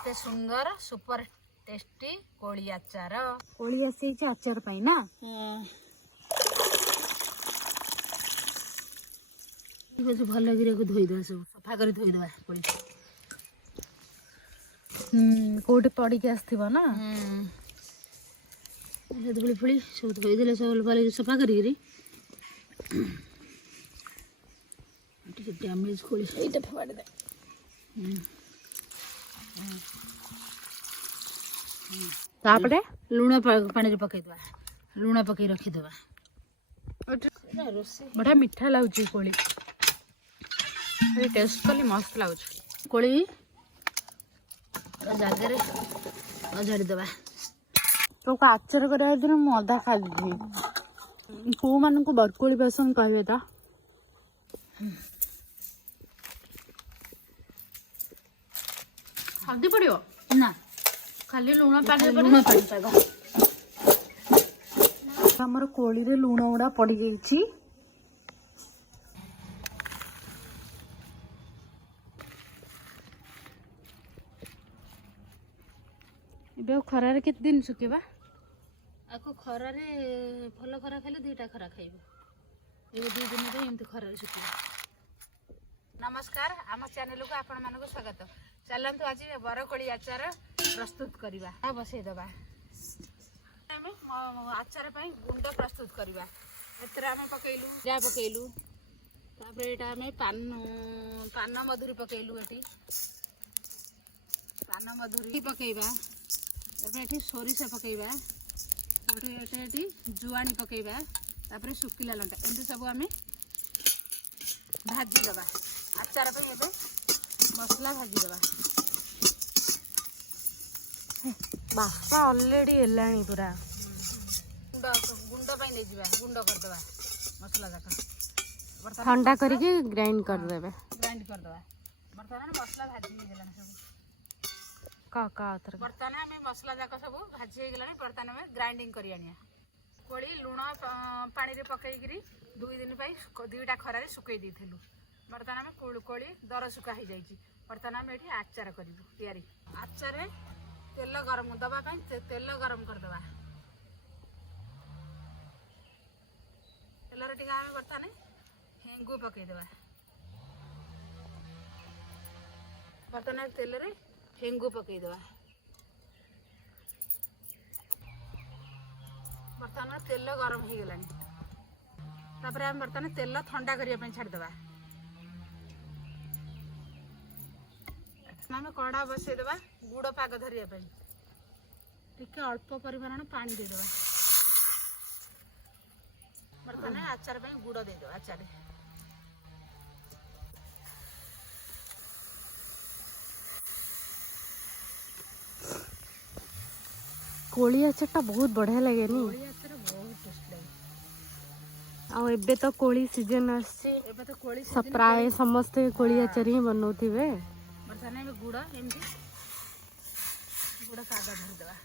केते सुंदर super tasty Koli आचार कोली आसी आचार पाई ना भल गिरी धोईदे सब सफा कर धोईदे कोली कोटे पड़ी के आसथिबो ना धूली फुली सब धोईदे सब भल सफा करी डैमेज कोली एटा फवाड़ी दे तापड़े लुण पानी पकई दवा लुण पकई रखी दवा बड़ा मीठा लाଗୁଛି कोली टेस्ट कली मस्त लाଗୁଛି कोली जगह अजाड़ी दवा तो आचार करा दिन मु अधा खाई को मान को बरकोली पसंद कहबे ता हल्दी पड़ियो ना खाली लुण पानी लुण पानी हमर कोली रे लुण उडा पड़ी गईची एबे खरा रे केते दिन सुकेबा आको खरा रे भल खरा खाले दुईटा खरा खाइबो एबे 2 दिन रे एमती खरा रे सुकेबा। नमस्कार आम चैनल को आपण मानको स्वागत चलंतु आज बरकोली आचार प्रस्तुत करबा आ बसै दबा आमे आचार पई गुंड प्रस्तुत करबा एतरा आमे पकेइलु जा पकेइलु तापर एटा आमे पान मधुरी पकेइलु एटी पान मधुरी पकेइबा तापर एटी सोरिष पकेइबा ओटे एटी जुआणी पकेइबा तापर सुकिला लंका एंती सब आमे भाजी दबा आचार पे एबे मसला भाजी दबा बापा ऑलरेडी हेलानी पूरा गुंड पाई नै जिबा गुंड कर दबा मसला जाका ठंडा करके ग्राइंड कर देबे ग्राइंड कर दबा बर्तमान मसला भाजी हे गेलानी सब का तर बर्तमान में मसला जाका सब भाजी हे गेलानी बर्तमान में ग्राइंडिंग करी आनिया कोली लुण पानी रे पकई गिरी 2 दिन पाई दुईटा खरा रे सुकई देथिलु बर्तमान में कोली दर सुका हो जाइए बर्तमान में ये आचार करूँ तैयारी आचार तेल गरम दबा तेल गरम करदे तेल टे आम बर्तमान हेंगु पकईदे बर्तमान तेल रे हेंगु पकईदे बर्तमान तेल गरम हो गलानी तापर आम बर्तमान तेल ठंडा करने छाड़देवा आम कड़ा बसईदे गुड़ पाग धरिया टिके अल्प परिमाण पानी देदेवा बर्तमान आचार गुड़ देदेव आचार कोली आचार बहुत बढ़िया लगे नी आचार बहुत टेस्ट लगे आ एबे तो कोली सीजन आसी एबे तो कोली प्राय समस्ते कोली आचार ही बनौथिबे बर्तमान में गुड़ एमती गुड़ पाग धरिदेवा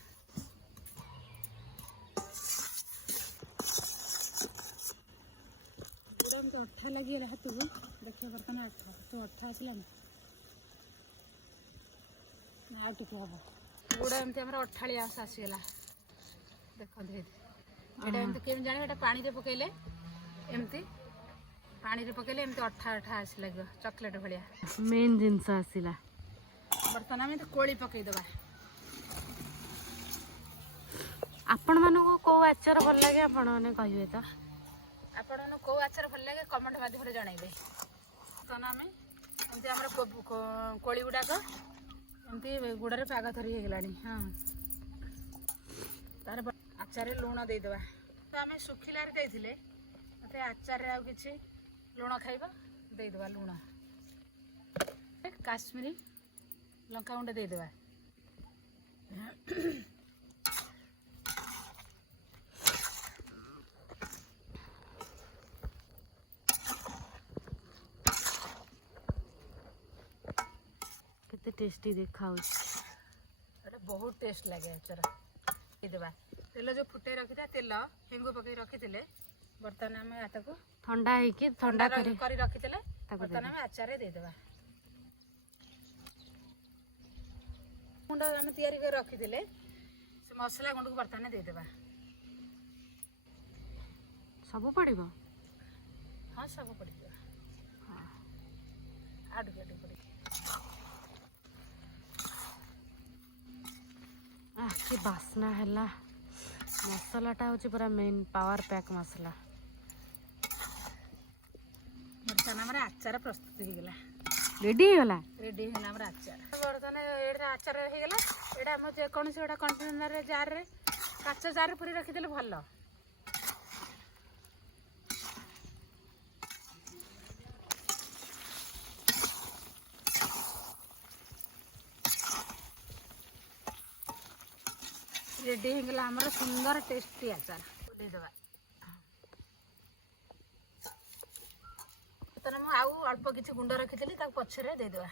गुड़ एमती अठा लगी हाथ को देखिए बर्तमान अठा तो अठा आसला ना टे हम गुड़ एमती आम अठाड़ी अंश आसीगला देखते ये एमती केम जाने पानी रे पकेले एमती पानी रे पकेले एमती अठा अठा आस लगे चॉकलेट भाया मेन जिनस आसीला बर्तमान आम कोली पकईदबा आपण मानको को आचार भल लागे आपण माने कहिबे तो आपण को आचार भल लगे कमेंट माध्यम जनइबे बर्तमान आम एमती आम कोली गुड़ाक एमती गुड़ पाग धरी हो गलानी हाँ तार आचार लुण देदेबा तो आम सुखिलार देते मत आचार आ कि लुण खाइबा देदेबा लुण काश्मीरी लंका गुंड देदेबा केते टेस्टी देखा बहुत टेस्ट लगे आचार देदेबा तेल जो फुटे रखी था तेल हेंगु पकई रखी थे बर्तमान आम को ठंडा है कि ठंडा कर रखी थे बर्तमान आम आचार देदेबा ଗୁଣ୍ଡ ଆମେ ତିଆରି କରି ରଖିଥିଲେ ସେ ମସଲା ଗୁଣ୍ଡକୁ ବର୍ତ୍ତମାନ ଦେଇଦେବା। ସବୁ ପଡ଼ିବ? ହଁ ସବୁ ପଡ଼ିଯିବ। ହଁ ଆଉ ଟିକେ ପଡ଼ିବ। କି ବାସ୍ନା ହେଲା। ମସଲାଟା ହେଉଛି ପୁରା ମେନ୍ ପାୱାର ପ୍ୟାକ୍ ମସଲା। ବର୍ତ୍ତମାନ ଆମର ଆଚାର ପ୍ରସ୍ତୁତ ହେଇଗଲା। ରେଡି ହେଇଗଲା? ରେଡି ହେଇଗଲା ଆମର ଆଚାର। ବର୍ତ୍ତମାନ ଏଇଟା ଆଚାର ହେଇଗଲା। ଏଇଟା ଆମର ଯେକୌଣସି ଗୋଟେ କଣ୍ଟେନରରେ ଜାରରେ କାଚ ଜାରରେ ପୁରେଇ ରଖିଦେଲେ ଭଲ। ରେଡି ହେଇଗଲା ଆମର ସୁନ୍ଦର ଟେଷ୍ଟି ଆଚାର। ଦେଇଦେବା। ବର୍ତ୍ତମାନ ମୁଁ ଆଉ ଅଳ୍ପ କିଛି ଗୁଣ୍ଡ ରଖିଥିଲି ତାକୁ ପଛରେ ଦେଇଦେବା।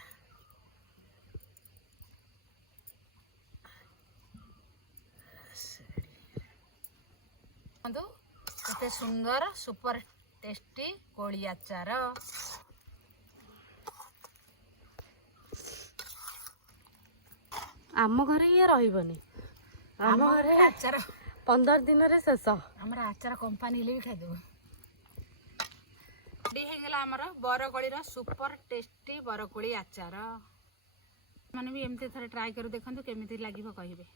କେତେ ସୁନ୍ଦର ସୁପର ଟେଷ୍ଟି କୋଳି ଆଚାର। ଆମ ଘରେ ଇଏ ରହିବନି। ଆମ ଘରେ ଆଚାର 15 ଦିନରେ ଶେଷ। ଆମର ଆଚାର କମ୍ପାନୀ ହେଲେ ବି ଖାଇଦେବୁ। ରେଡି ହେଇଗଲା ଆମର ବରକୋଳିର ସୁପର ଟେଷ୍ଟି ବରକୋଳି ଆଚାର। ମାନେ ବି ଏମିତି ଥରେ ଟ୍ରାଏ କରି ଦେଖନ୍ତୁ କେମିତି ଲାଗିବ କହିବେ।